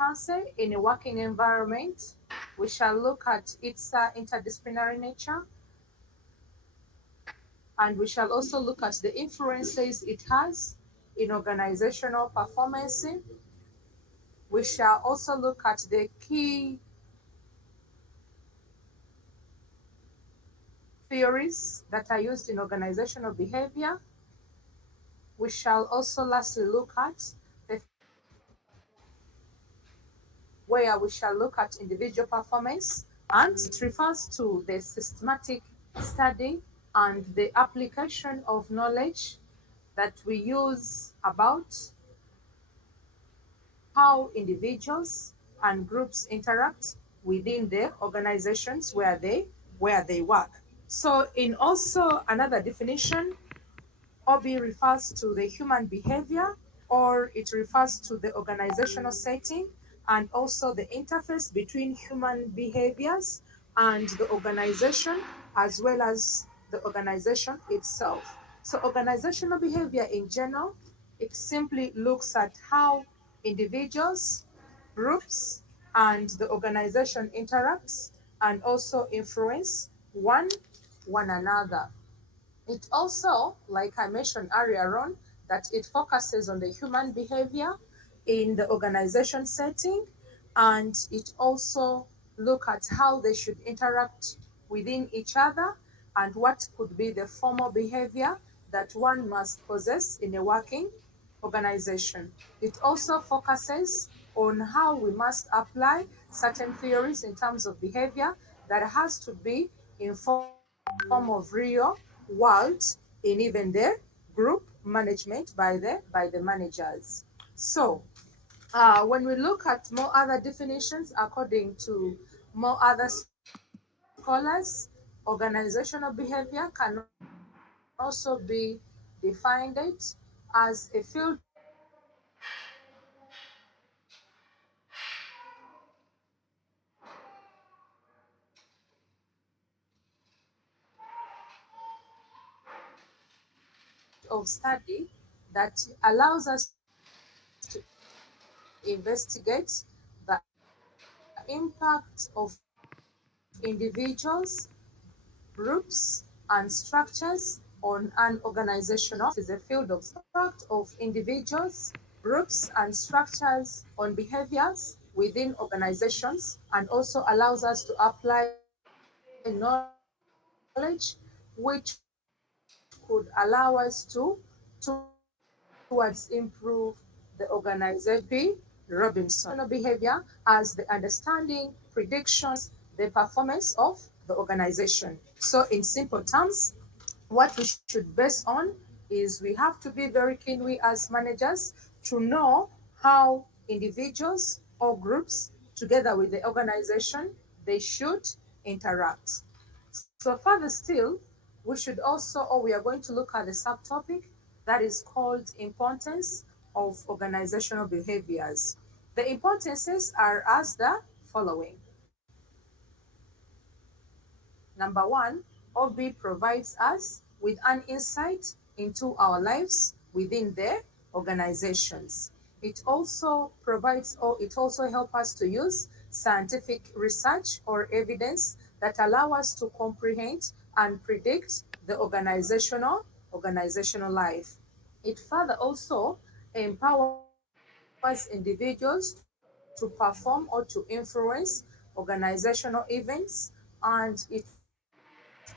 discussing in a working environment, we shall look at its interdisciplinary nature, and we shall also look at the influences it has in organizational performance. We shall also look at the key theories that are used in organizational behavior. We shall also lastly look at the where we shall look at individual performance, and it refers to the systematic study and the application of knowledge that we use about how individuals and groups interact within the organizations where they work. So in also another definition, OB refers to the human behavior, or it refers to the organizational setting and also the interface between human behaviors and the organization, as well as the organization itself. So organizational behavior in general, it simply looks at how individuals, groups, and the organization interacts and also influence one another. It also, like I mentioned earlier on, that it focuses on the human behavior in the organization setting, and it also look at how they should interact within each other and what could be the formal behavior that one must possess in a working organization. It also focuses on how we must apply certain theories in terms of behavior that has to be in form of real world in even the group management by the managers. So when we look at more other definitions according to more other scholars, organizational behavior can also be defined it as a field of study that allows us to investigate the impact of individuals, groups, and structures on an organizational. It is a field of impact of individuals, groups, and structures on behaviors within organizations, and also allows us to apply knowledge which could allow us towards improve the organization. Robinson behavior as the understanding, predictions, the performance of the organization. So in simple terms, what we should base on is we have to be very keen, we as managers, to know how individuals or groups together with the organization they should interact. So further still, we should also, or we are going to look at the subtopic that is called importance of organizational behaviors. The importances are as the following. Number one, OB provides us with an insight into our lives within the organizations. It also provides, or it also helps us to use scientific research or evidence that allow us to comprehend and predict the organizational life. It further also empowers individuals to perform or to influence organizational events, and it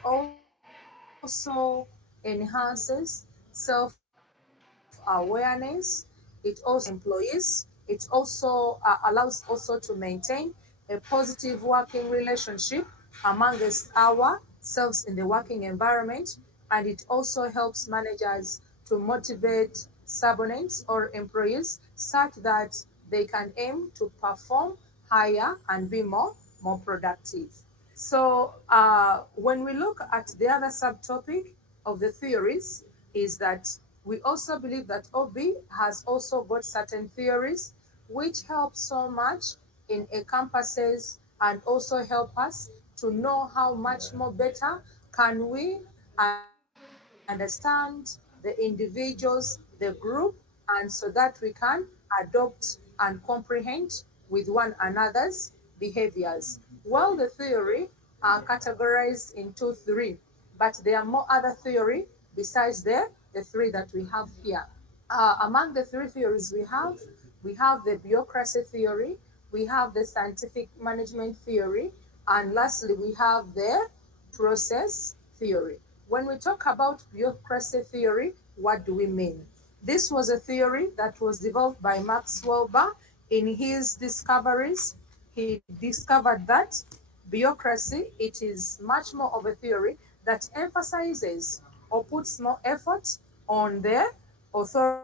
also enhances self-awareness. It also employees. It also allows also to maintain a positive working relationship amongst ourselves in the working environment, and it also helps managers to motivate subordinates or employees such that they can aim to perform higher and be more productive. So when we look at the other subtopic of the theories is that we also believe that OB has also got certain theories which help so much in encompasses and also help us to know how much more better can we understand the individuals, the group, and so that we can adopt and comprehend with one another's behaviors. Well, the theory are categorized into three, but there are more other theory besides the three that we have here. Among the three theories we have the bureaucracy theory, we have the scientific management theory, and lastly, we have the process theory. When we talk about bureaucracy theory, what do we mean? This was a theory that was developed by Max Weber in his discoveries. He discovered that bureaucracy, it is much more of a theory that emphasizes or puts more effort on the authority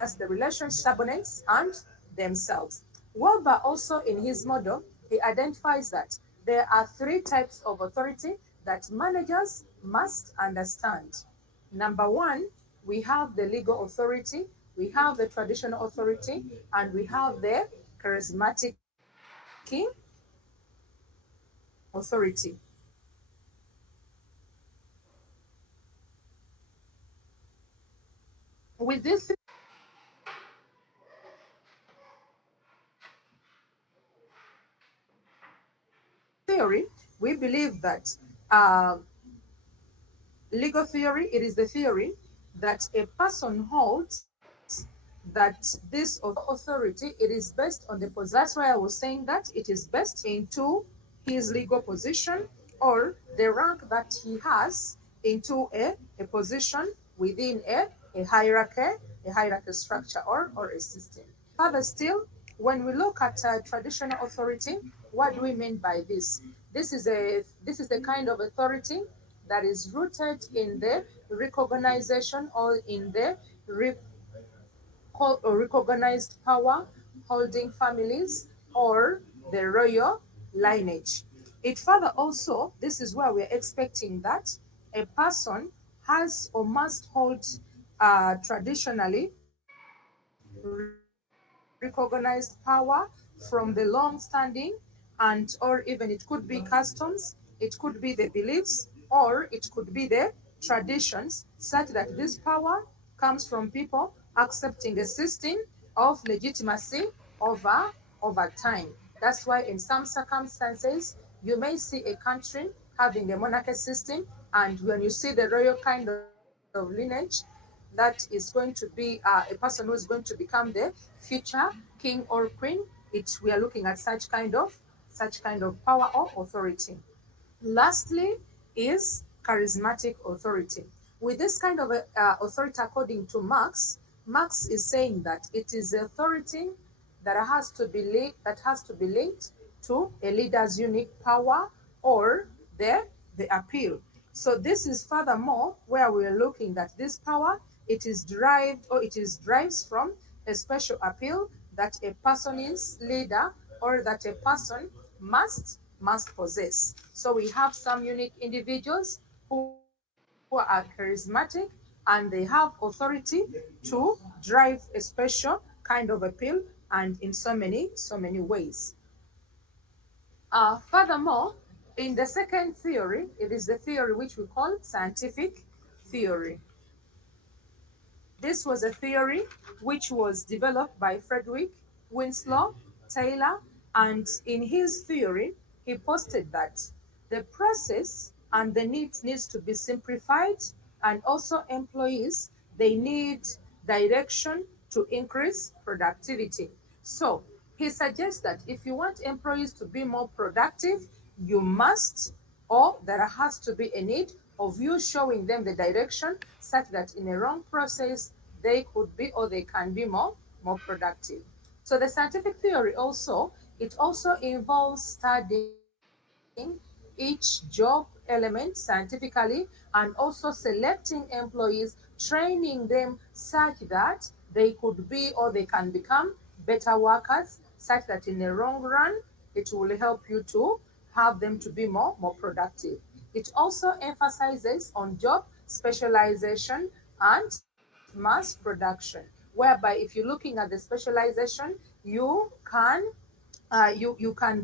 as the relationship between subordinates and themselves. Wilbur also in his model, he identifies that there are three types of authority that managers must understand. Number one, we have the legal authority, we have the traditional authority, and we have the charismatic authority. With this theory, we believe that uh, legal theory, it is the theory that a person holds that this authority, it is based on the position. That's why I was saying that it is based into his legal position or the rank that he has into a position within a hierarchy structure or a system. Further still, when we look at traditional authority, what do we mean by this? This is the kind of authority that is rooted in the recognition or in the re- recognized power holding families or the royal lineage. It further also, this is where we're expecting that a person has or must hold traditionally recognized power from the long standing and or even it could be customs, it could be the beliefs, or it could be the traditions such that this power comes from people accepting a system of legitimacy over time. That's why in some circumstances you may see a country having a monarchy system, and when you see the royal kind of lineage, that is going to be a person who is going to become the future king or queen. We are looking at such kind of power or authority. Lastly is charismatic authority. With this kind of authority, according to Marx, Marx is saying that it is authority that has to be linked to a leader's unique power or the appeal. So this is furthermore where we are looking that this power, it is derived or it is derives from a special appeal that a person is leader or that a person must possess. So we have some unique individuals who are charismatic and they have authority to drive a special kind of appeal and in so many ways. Furthermore, in the second theory, it is the theory which we call scientific theory. This was a theory which was developed by Frederick Winslow Taylor, and in his theory, he posted that the process and the needs to be simplified, and also employees they need direction to increase productivity. So he suggests that if you want employees to be more productive, you must or there has to be a need of you showing them the direction such that in a wrong process they could be or they can be more productive. So the scientific theory also, it also involves studying each job element scientifically and also selecting employees, training them such that they could be or they can become better workers such that in the long run it will help you to have them to be more productive. It also emphasizes on job specialization and mass production, whereby if you're looking at the specialization, you can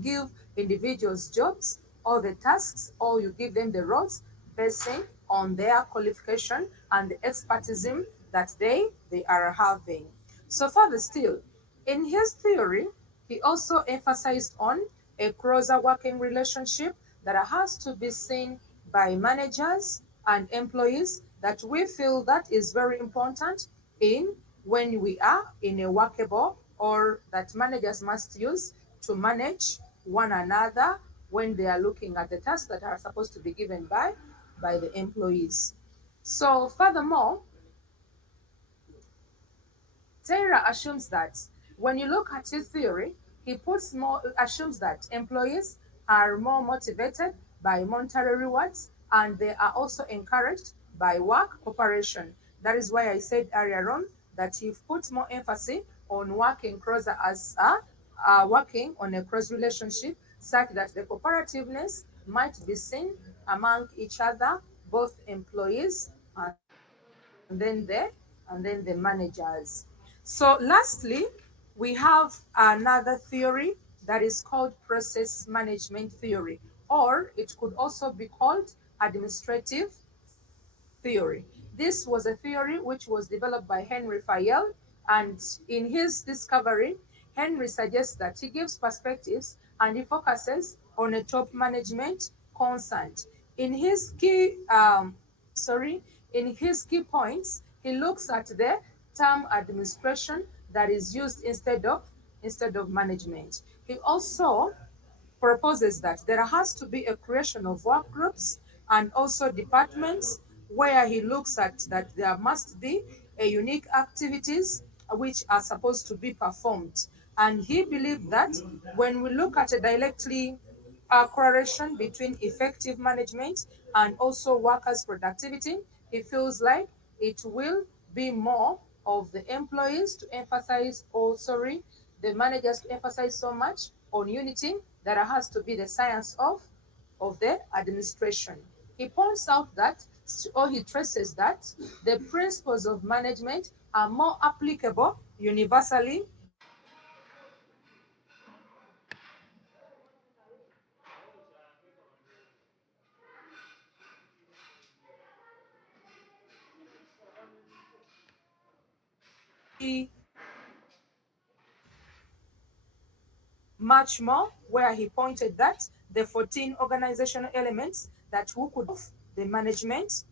give individuals jobs or the tasks or you give them the roles based on their qualification and the expertism that they are having. So further still, in his theory, he also emphasized on a closer working relationship that has to be seen by managers and employees, that we feel that is very important in when we are in a workable, or that managers must use to manage one another when they are looking at the tasks that are supposed to be given by the employees. So furthermore, Taylor assumes that when you look at his theory, he puts more assumes that employees are more motivated by monetary rewards, and they are also encouraged by work cooperation. That is why I said earlier on that he puts more emphasis on working closer as working on a cross relationship, such that the cooperativeness might be seen among each other, both employees and then the managers. So lastly, we have another theory that is called process management theory, or it could also be called administrative theory. This was a theory which was developed by Henry Fayol, and in his discovery, Henry suggests that he gives perspectives and he focuses on a top management consent. In his key, sorry, in his key points, he looks at the term administration that is used instead of management. He also proposes that there has to be a creation of work groups and also departments, where he looks at that there must be a unique activities which are supposed to be performed. And he believed that when we look at a directly correlation between effective management and also workers' productivity, he feels like it will be more of the employees to emphasize, or sorry, the managers to emphasize so much on unity, that has to be the science of the administration. He points out that, or he traces that, the principles of management are more applicable universally much more, where he pointed that the 14 organizational elements that who could of the management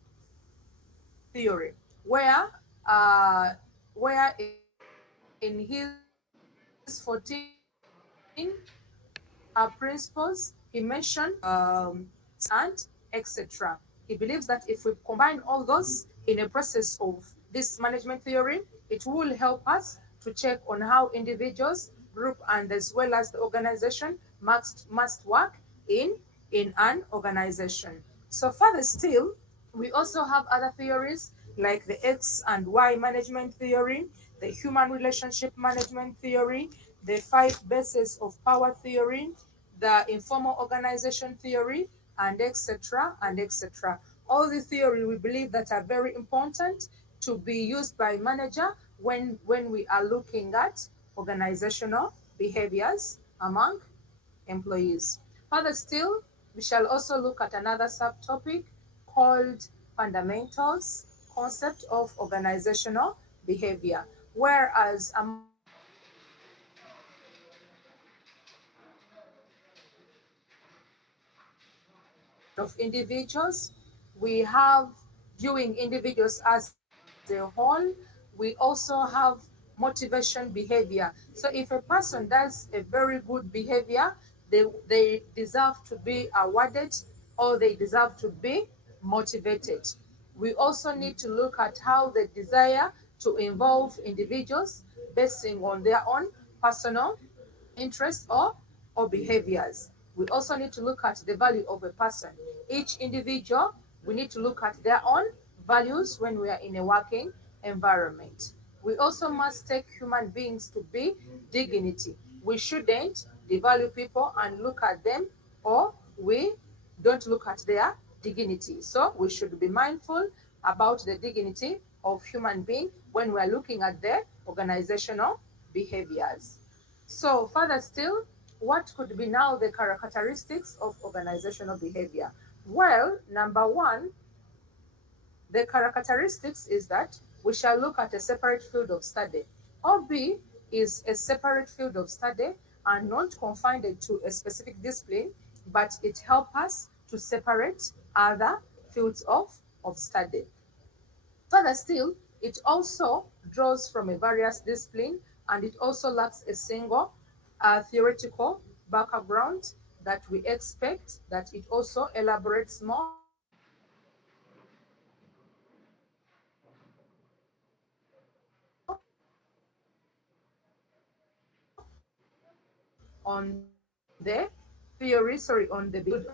theory, where uh, where in his 14 principles he mentioned and etc. He believes that if we combine all those in a process of this management theory, it will help us to check on how individuals, group, and as well as the organization must work in an organization. So further still, we also have other theories like the X and Y management theory, the human relationship management theory, the five bases of power theory, the informal organization theory, and etc. and etc. All the theory we believe that are very important to be used by manager when we are looking at organizational behaviors among employees. Further still, we shall also look at another subtopic called fundamentals concept of organizational behavior. Whereas among of individuals, we have viewing individuals as a whole, we also have motivation behavior. So if a person does a very good behavior, they deserve to be awarded, or they deserve to be motivated. We also need to look at how the desire to involve individuals basing on their own personal interests or behaviors. We also need to look at the value of a person. Each individual, we need to look at their own values when we are in a working environment. We also must take human beings to be dignity. We shouldn't devalue people and look at them, or we don't look at their dignity. So we should be mindful about the dignity of human being when we are looking at their organizational behaviors. So further still, what could be now the characteristics of organizational behavior? Well, number one, The characteristics is that we shall look at a separate field of study. OB is a separate field of study and not confined to a specific discipline, but it helps us to separate other fields of study. Further still, it also draws from a various discipline and it also lacks a single theoretical background that we expect that it also elaborates more on the on the build.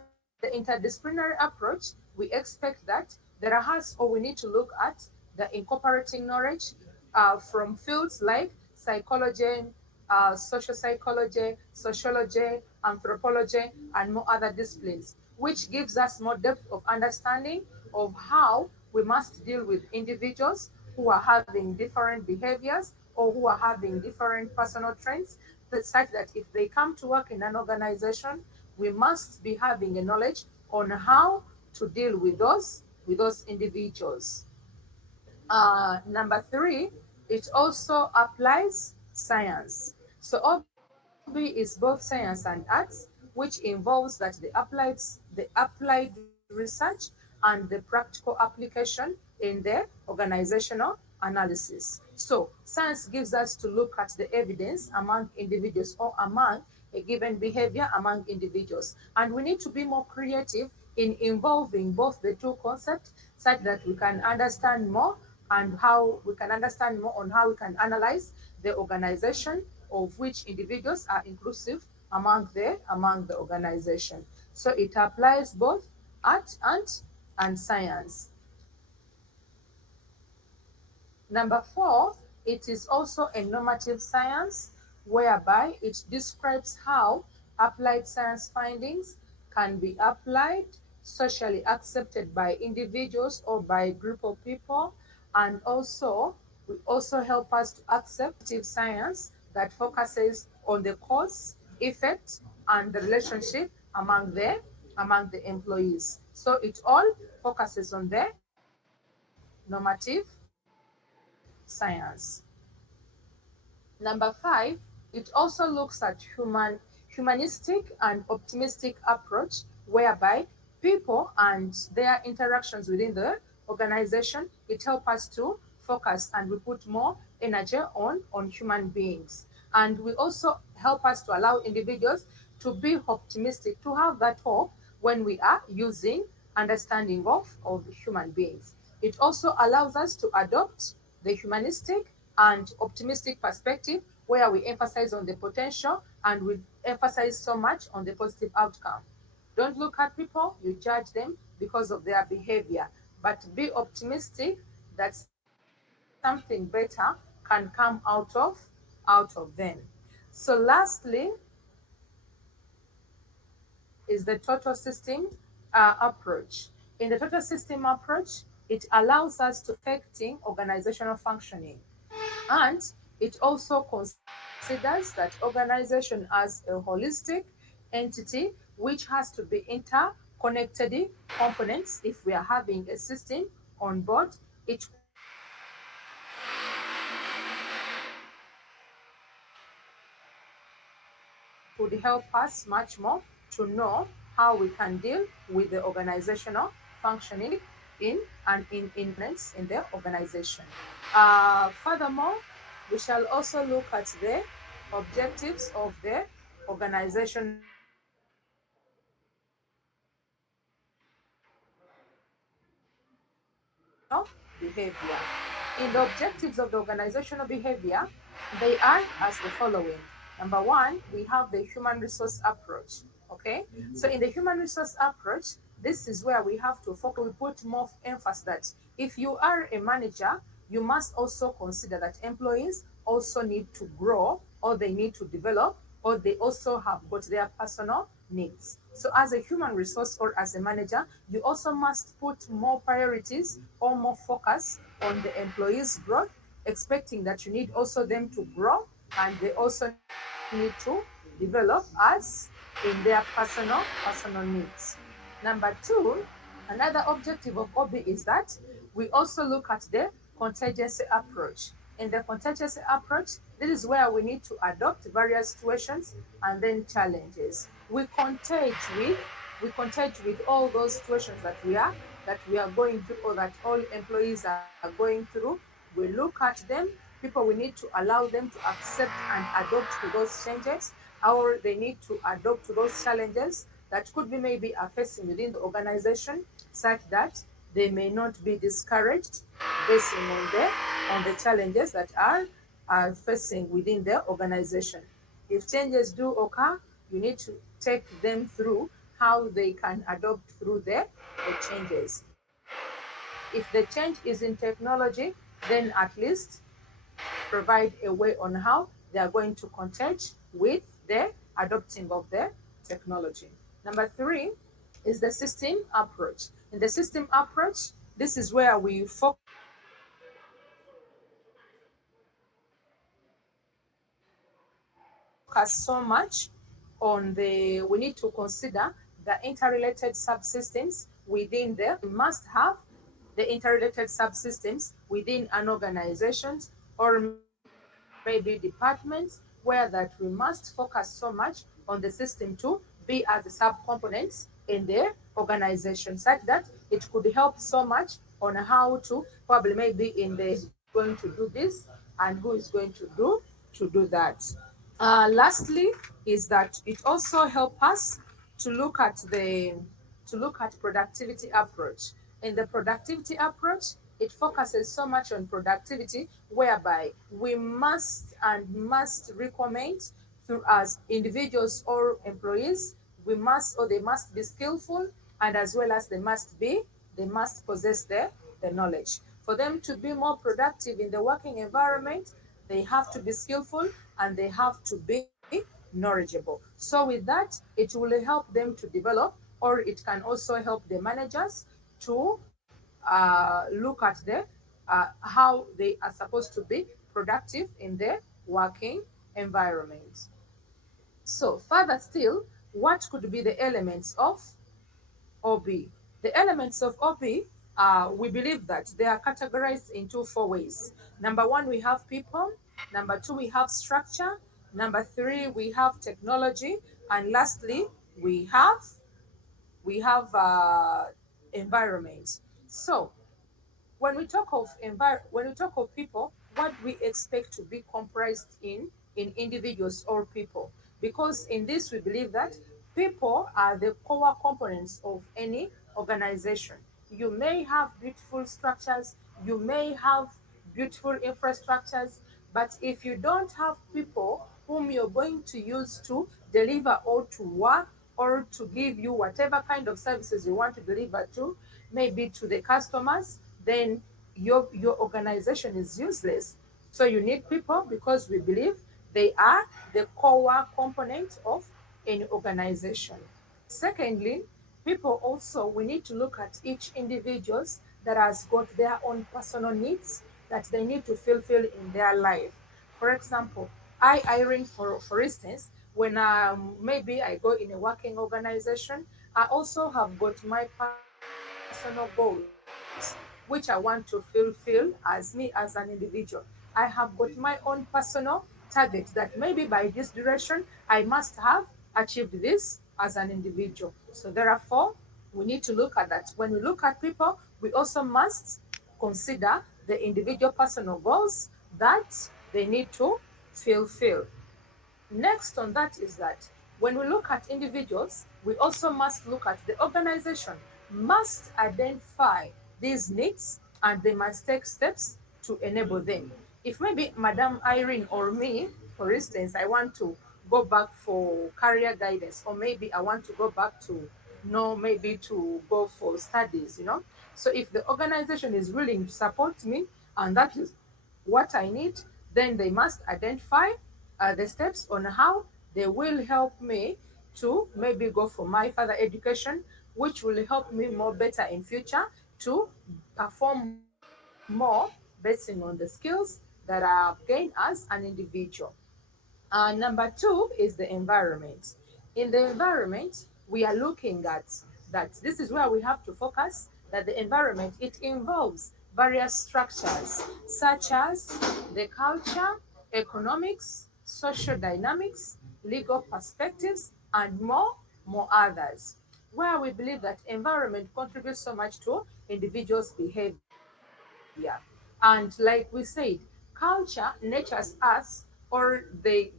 The interdisciplinary approach, we expect that there has or we need to look at the incorporating knowledge from fields like psychology, social psychology, sociology, anthropology, and more other disciplines, which gives us more depth of understanding of how we must deal with individuals who are having different behaviors or who are having different personal traits, such that if they come to work in an organization, we must be having a knowledge on how to deal with those individuals. Number three, it also applies science. So OB is both science and arts, which involves that the applied research and the practical application in the organizational analysis. So science gives us to look at the evidence among individuals or among a given behavior among individuals. And we need to be more creative in involving both the two concepts such that we can understand more and how we can understand more on how we can analyze the organization of which individuals are inclusive among the organization. So it applies both art and science. Number four, it is also a normative science whereby it describes how applied science findings can be applied, socially accepted by individuals or by a group of people, and also will also help us to accept science that focuses on the cause, effect, and the relationship among the employees. So it all focuses on the normative science. Number five, it also looks at humanistic and optimistic approach whereby people and their interactions within the organization, it helps us to focus and we put more energy on human beings. And we also help us to allow individuals to be optimistic, to have that hope when we are using understanding of human beings. It also allows us to adopt the humanistic and optimistic perspective where we emphasize on the potential and we emphasize so much on the positive outcome. Don't look at people, you judge them because of their behavior, but be optimistic that something better can come out of them. So lastly is the total system approach. In the total system approach, it allows us to affecting organizational functioning. And it also considers that organization as a holistic entity which has to be interconnected components. If we are having a system on board, it would help us much more to know how we can deal with the organizational functioning in the organization. Furthermore, we shall also look at the objectives of the organizational behavior. In the objectives of the organizational behavior, they are as the following. Number one, we have the human resource approach. Okay, so in the human resource approach, this is where we have to focus, we put more emphasis that if you are a manager, you must also consider that employees also need to grow or they need to develop or they also have got their personal needs. So as a human resource or as a manager, you also must put more priorities or more focus on the employees' growth, expecting that you need also them to grow and they also need to develop as in their personal needs. Number two, another objective of OB is that We also look at the contingency approach. In the contingency approach, this is where we need to adopt various situations and then challenges. We contage with all those situations that we are going through, or that all employees are going through. We look at them. People, we need to allow them to accept and adopt to those changes, or they need to adopt to those challenges that could be maybe are facing within the organization, such that they may not be discouraged based on the challenges that are facing within their organization. If changes do occur, you need to take them through how they can adopt through the changes. If the change is in technology, then at least provide a way on how they are going to contest with the adopting of the technology. Number three is the system approach. In the system approach, this is where we focus so much on the we need to consider the interrelated subsystems within the organization. We must have the interrelated subsystems within an organization, or maybe departments, where that we must focus so much on the system to be as subcomponents in their organization, such that it could help so much on how to probably maybe in the who is going to do this and who is going to do that. Lastly, is that it also helps us to look at productivity approach. In the productivity approach, it focuses so much on productivity, whereby we must recommend through as individuals or employees, they must be skillful, and as well as they must possess the knowledge. For them to be more productive in the working environment, they have to be skillful and they have to be knowledgeable. So with that, it will help them to develop, or it can also help the managers to look at how they are supposed to be productive in their working environment. So further still, what could be the elements of OB? The elements of OB, we believe that they are categorized into four ways. Number one, we have people. Number two, we have structure. Number three, we have technology. And lastly, we have we have environment. So when we talk of people, what we expect to be comprised in individuals or people, because in this we believe that people are the core components of any organization. You may have beautiful structures, you may have beautiful infrastructures, but if you don't have people whom you're going to use to deliver or to work or to give you whatever kind of services you want to deliver to, maybe to the customers, then your organization is useless. So you need people, because we believe they are the core component of any organization. Secondly, people also, we need to look at each individuals that has got their own personal needs that they need to fulfill in their life. For example, Irene, for instance, when maybe I go in a working organization, I also have got my personal goals, which I want to fulfill as me as an individual. I have got my own personal target that maybe by this duration I must have achieved this as an individual. So therefore, we need to look at that. When we look at people, we also must consider the individual personal goals that they need to fulfill. Next on that is that when we look at individuals, we also must look at the organization, must identify these needs, and they must take steps to enable them. If maybe Madam Irene or me, for instance, I want to go back for career guidance, or maybe I want to go back to no, maybe to go for studies. So if the organization is willing to support me, and that is what I need, then they must identify the steps on how they will help me to maybe go for my further education, which will help me more better in future to perform more based on the skills that I have gained as an individual. Number two is the environment. In the environment, we are looking at that. This is where we have to focus that the environment, it involves various structures such as the culture, economics, social dynamics, legal perspectives, and more others, where we believe that environment contributes so much to individuals' behavior. And like we said, culture nurtures us, they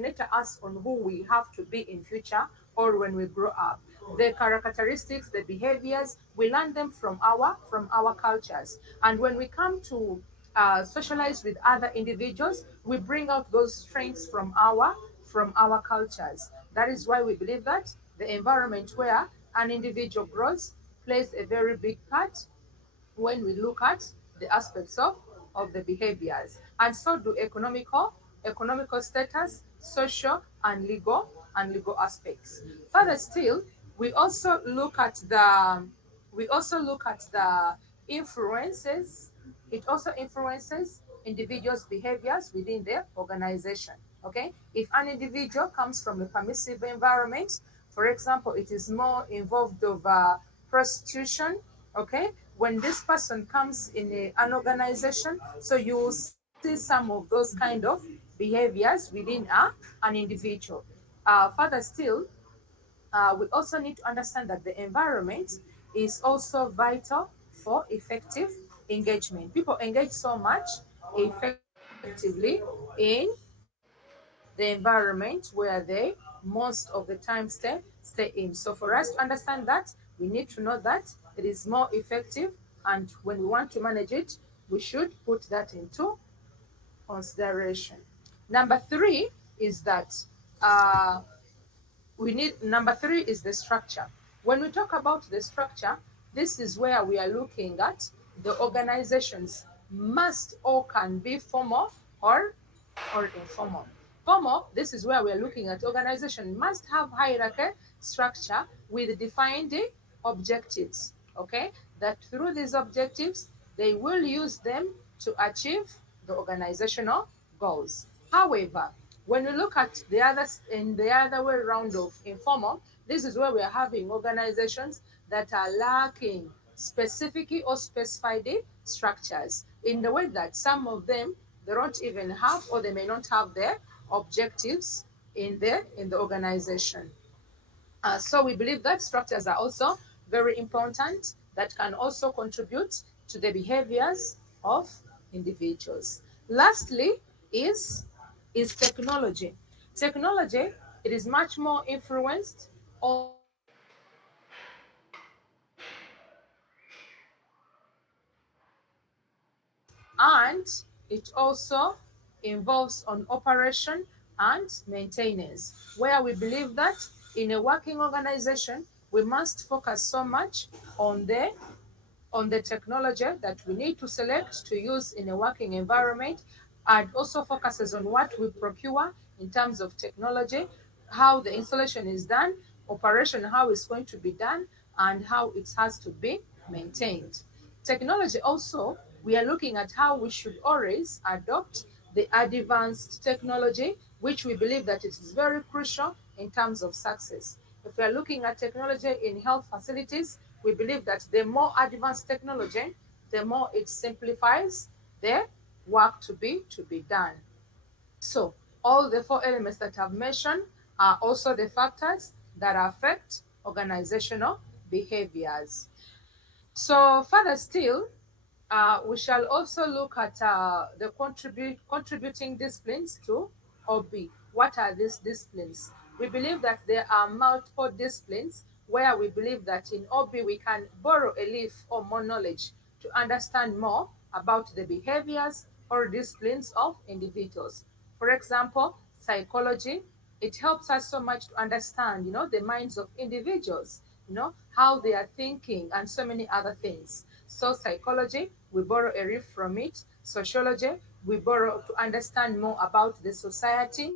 nurture us on who we have to be in future or when we grow up. The characteristics, the behaviors, we learn them from our cultures. And when we come to socialize with other individuals, we bring out those strengths from our cultures. That is why we believe that the environment where an individual grows plays a very big part when we look at the aspects of the behaviors. And so do economical status, social and legal aspects. Further still, we also look at the influences. It also influences individuals' behaviors within their organization. Okay, if an individual comes from a permissive environment, for example, it is more involved of prostitution. Okay, when this person comes in an organization, so you will see some of those kind of behaviors within an individual. Further still, we also need to understand that the environment is also vital for effective engagement. People engage so much effectively in the environment where they most of the time stay in. So for us to understand that, we need to know that it is more effective, and when we want to manage it, we should put that into consideration. Number three is that uh, number three is the structure. When we talk about the structure, this is where we are looking at the organizations must or can be formal or informal. Formal, this is where we are looking at organization must have hierarchy structure with defined objectives. Okay, that through these objectives they will use them to achieve the organizational goals. However, when we look at the other in the other way around of informal, this is where we are having organizations that are lacking specific or specified structures in the way that some of them they don't even have or they may not have their objectives in the organization. So we believe that structures are also very important that can also contribute to the behaviors of individuals. Lastly is technology. Technology, it is much more influenced on and it also involves on operation and maintenance, where we believe that in a working organization we must focus so much on the technology that we need to select to use in a working environment, and also focuses on what we procure in terms of technology, how the installation is done, operation, how it's going to be done, and how it has to be maintained. Technology also, we are looking at how we should always adopt the advanced technology, which we believe that it is very crucial in terms of success. If we are looking at technology in health facilities, we believe that the more advanced technology, the more it simplifies the work to be done. So all the four elements that I've mentioned are also the factors that affect organizational behaviors. So further still, we shall also look at the contributing disciplines to hobby. What are these disciplines? We believe that there are multiple disciplines where we believe that in hobby we can borrow a leaf or more knowledge to understand more about the behaviors or disciplines of individuals. For example, psychology, it helps us so much to understand, the minds of individuals, how they are thinking and so many other things. So psychology, we borrow a riff from it. Sociology, we borrow to understand more about the society.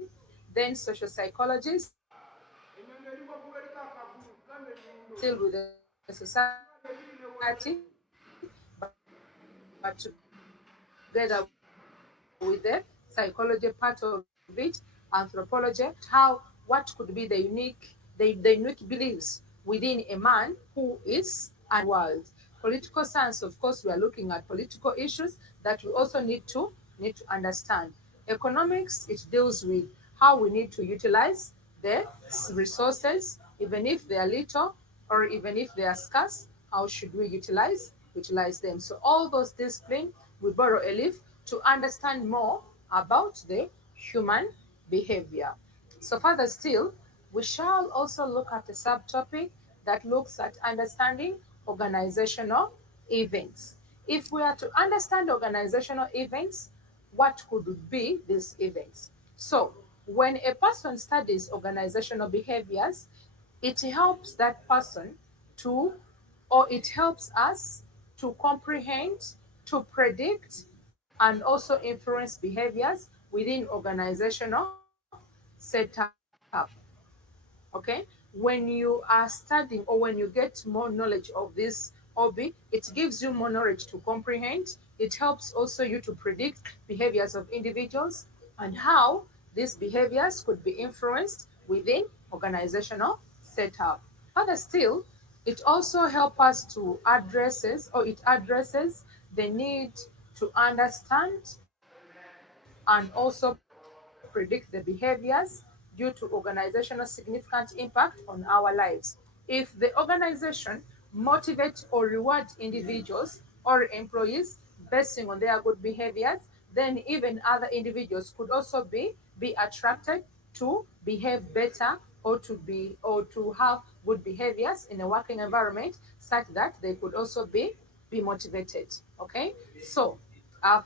Then social psychologists, still with the society, but together with the psychology part of it, anthropology, how what could be what could be the unique beliefs within a man who is and world. political science, of course, we are looking at political issues that we also need to understand. Economics, it deals with how we need to utilize the resources, even if they are little or even if they are scarce. How should we utilize them? So all those disciplines, we borrow a leaf to understand more about the human behavior. So further still, we shall also look at a subtopic that looks at understanding organizational events. If we are to understand organizational events, what could be these events? So, when a person studies organizational behaviors, it helps that person to, or it helps us to comprehend, to predict, and also influence behaviors within organizational setup. Okay, when you are studying or when you get more knowledge of this hobby, it gives you more knowledge to comprehend. It helps also you to predict behaviors of individuals and how these behaviors could be influenced within organizational setup. Further still, it also helps us to it addresses the need to understand and also predict the behaviors due to organizational significant impact on our lives. If the organization motivates or rewards individuals or employees basing on their good behaviors, then even other individuals could also be attracted to behave better or to have good behaviors in a working environment such that they could also be motivated. Okay, so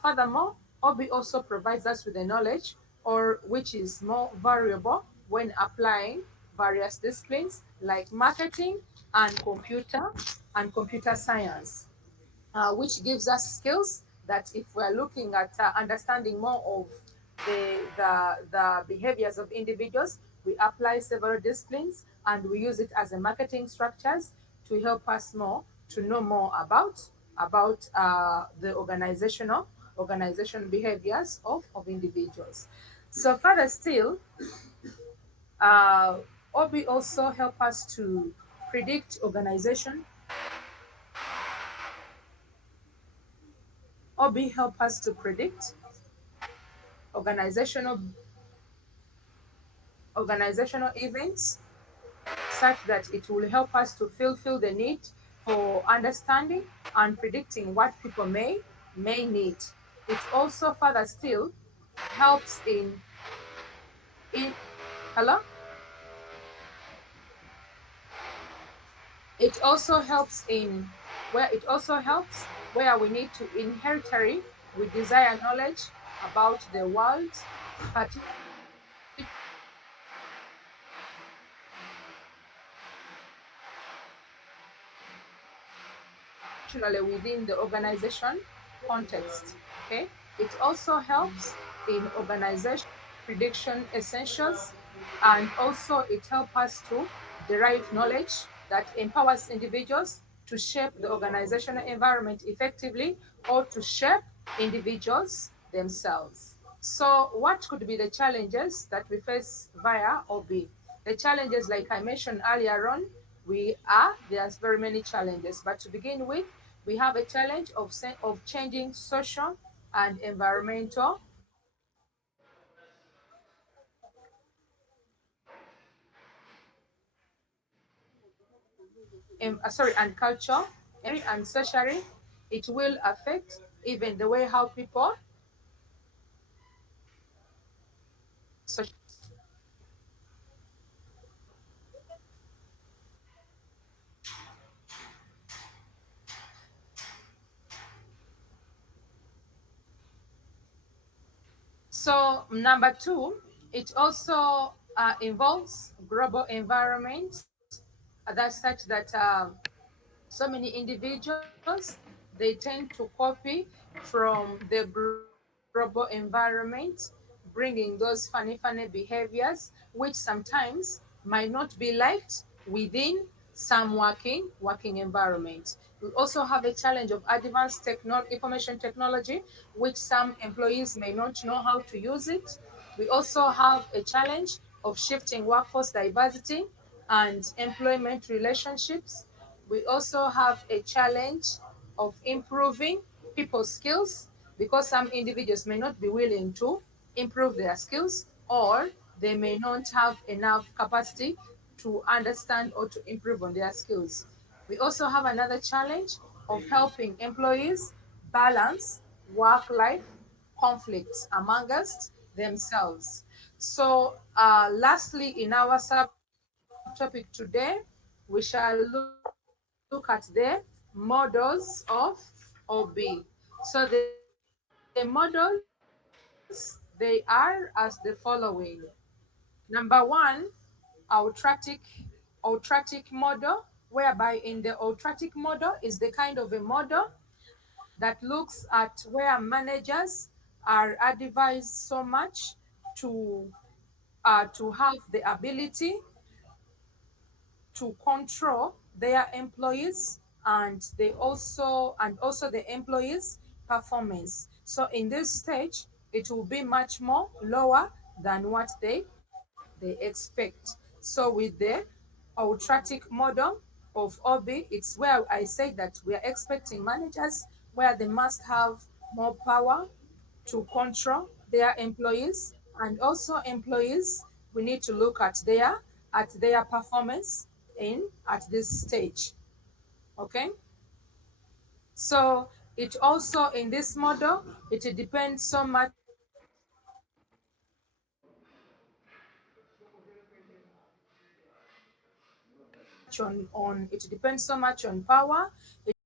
furthermore, hobby also provides us with the knowledge or which is more variable when applying various disciplines like marketing and computer science, which gives us skills that if we're looking at understanding more of the behaviors of individuals, we apply several disciplines and we use it as a marketing structures to help us more to know more about the organization behaviors of individuals. So further still, uh, OB also help us to predict organization. OB help us to predict organizational organizational events such that it will help us to fulfill the need for understanding and predicting what people may need. It also further still helps in hello. It also helps in where it also helps where we need to inheritary we desire knowledge about the world, particularly within the organization context. Okay, it also helps in organization prediction essentials, and also it helps us to derive knowledge that empowers individuals to shape the organizational environment effectively or to shape individuals themselves. So, what could be the challenges that we face via OB? The challenges, like I mentioned earlier on, there's very many challenges. But to begin with, we have a challenge of changing social and environmental, and culture, and socially. It will affect even the way how people. So number two, it also involves global environment. That's such that so many individuals they tend to copy from the global environment, bringing those funny behaviors which sometimes might not be liked within some working environment. We also have a challenge of advanced information technology, which some employees may not know how to use it. We also have a challenge of shifting workforce diversity and employment relationships. We also have a challenge of improving people's skills, because some individuals may not be willing to improve their skills, or they may not have enough capacity to understand or to improve on their skills. We also have another challenge of helping employees balance work life conflicts amongst themselves. So, lastly, in our subtopic today, we shall look at the models of OB. So, the models they are as the following. Number one, autocratic autocratic model, whereby in the autocratic model is the kind of a model that looks at where managers are advised so much to to have the ability to control their employees, and also the employees performance. So in this stage it will be much more lower than what they expect. So with the autocratic model of OB, it's where I say that we are expecting managers where they must have more power to control their employees, and also employees, we need to look at their performance in at this stage. Okay, so it also in this model it depends so much on it depends so much on power. It